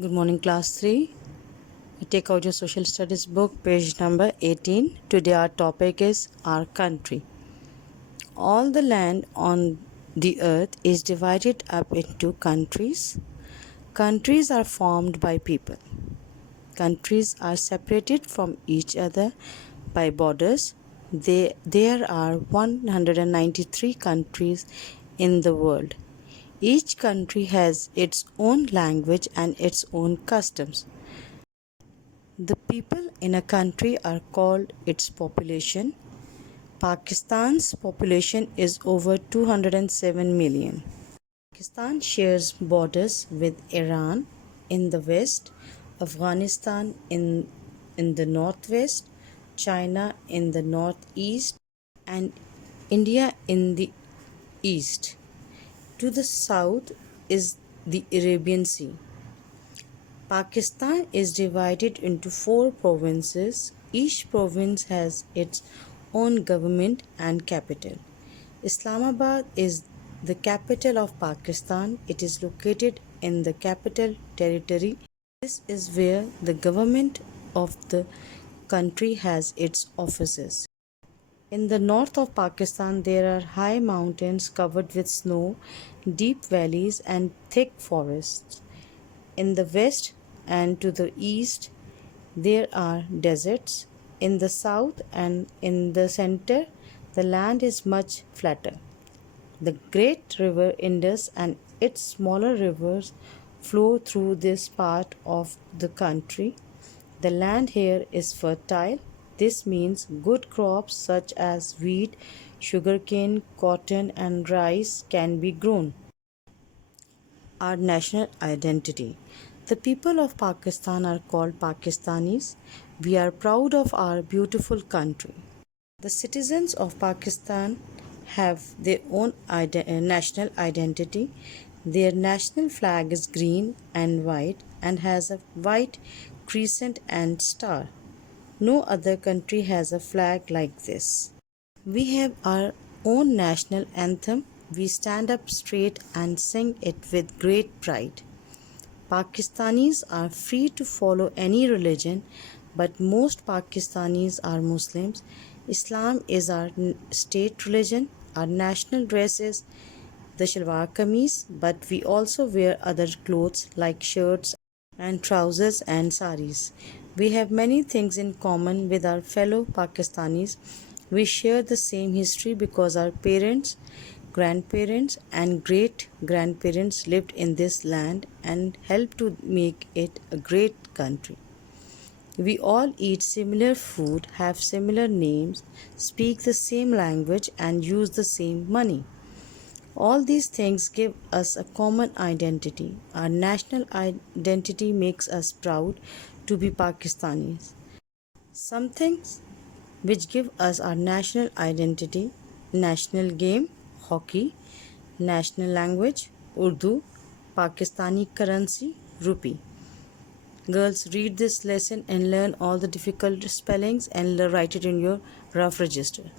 Good morning, class 3. You take out your social studies book, page number 18. Today our topic is our country. All the land on the earth is divided up into countries. Countries are formed by people. Countries are separated from each other by borders. There are 193 countries in the world. Each country has its own language and its own customs. The people in a country are called its population. Pakistan's population is over 207 million. Pakistan shares borders with Iran in the west, Afghanistan in the northwest, China in the northeast, and India in the east. To the south is the Arabian Sea. Pakistan is divided into 4 provinces. Each province has its own government and capital. Islamabad is the capital of Pakistan. It is located in the Capital Territory. This is where the government of the country has its offices. In the north of Pakistan, there are high mountains covered with snow, deep valleys, and thick forests. In the west and to the east, there are deserts. In the south and in the center, the land is much flatter. The great river Indus and its smaller rivers flow through this part of the country. The land here is fertile. This means good crops such as wheat, sugarcane, cotton, and rice can be grown. Our national identity. The people of Pakistan are called Pakistanis. We are proud of our beautiful country. The citizens of Pakistan have their own national identity. Their national flag is green and white and has a white crescent and star. No other country has a flag like this. We have our own national anthem. We stand up straight and sing it with great pride. Pakistanis are free to follow any religion, but most Pakistanis are Muslims. Islam is our state religion. Our national dress is the shalwar kameez, but we also wear other clothes like shirts and trousers and saris. We have many things in common with our fellow Pakistanis. We share the same history because our parents, grandparents, and great grandparents lived in this land and helped to make it a great country. We all eat similar food, have similar names, speak the same language, and use the same money. All these things give us a common identity. Our national identity makes us proud to be Pakistanis. Some things which give us our national identity: national game, hockey; national language, Urdu; Pakistani currency, rupee. Girls, read this lesson and learn all the difficult spellings and write it in your rough register.